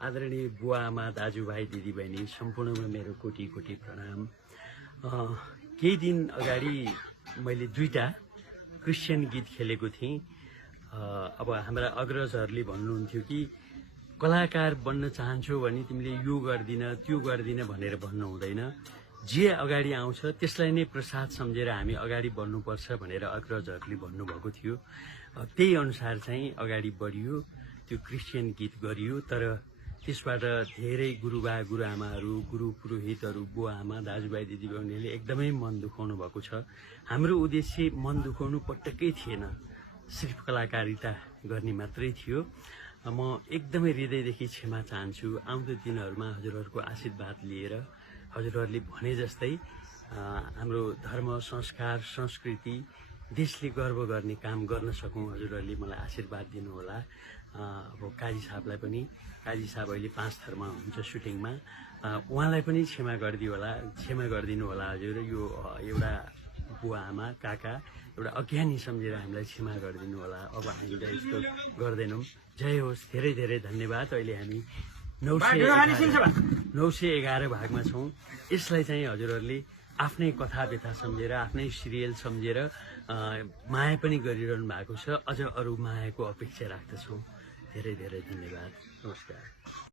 आदरणीय बुवा आमा दाजुभाइ दिदीबहिनी सम्पूर्णमा मेरो कोटी कोटी प्रणाम। केही दिन अगाडि मैले 2टा क्रिस्चियन गीत खेलेको थिएँ। अब हाम्रा अग्रजहरूले भन्नुहुन्थ्यो कि कलाकार बन्न चाहन्छौ भने तिमीले यो गर्दिन त्यो गर्दिन भनेर भन्नु हुँदैन, जे अगाडि आउँछ त्यसलाई नै प्रसाद सम्झेर हामी अगाडि बढ्नुपर्छ भनेर अग्रजहरूले भन्नुभएको थियो। त्यही अनुसार चाहिँ अगाडि बढियो, त्यो क्रिस्चियन गीत गरियो। तर त्यसबाट धेरै गुरुबा गुरुआमाहरू, गुरु पुरोहितहरू, बुवा आमा दाजुभाइ दिदीबहिनीहरूले एकदमै मन दुखाउनु भएको छ। हाम्रो उद्देश्य मन दुखाउनु पटक्कै थिएन, सिर्फ कलाकारिता गर्ने मात्रै थियो। म एकदमै हृदयदेखि क्षमा चाहन्छु। आउँदो दिनहरूमा हजुरहरूको आशीर्वाद लिएर हजुरहरूले भने जस्तै हाम्रो धर्म, संस्कार, संस्कृति, देशले गर्व गर्ने काम गर्न सकौँ। हजुरहरूले मलाई आशीर्वाद दिनुहोला। अब काजी साहबलाई पनि, काजी साहब अहिले 5 थरमा हुन्छ सुटिङमा, उहाँलाई पनि क्षमा गरिदिनु होला हजुर। यो एउटा बुवा आमा काका एउटा अज्ञानी सम्झेर हामीलाई क्षमा गरिदिनु होला। अब हामीले यस्तो गर्दैनौँ। जय होस्, धेरै धेरै धन्यवाद। अहिले हामी 911 भागमा छौँ। यसलाई चाहिँ हजुरहरूले आफ्नै कथा व्यथा सम्झेर, आफ्नै सिरियल सम्झेर माया पनि गरिरहनु भएको छ। अझ अरू मायाको अपेक्षा राख्दछौँ। धेरै धेरै धन्यवाद। नमस्कार।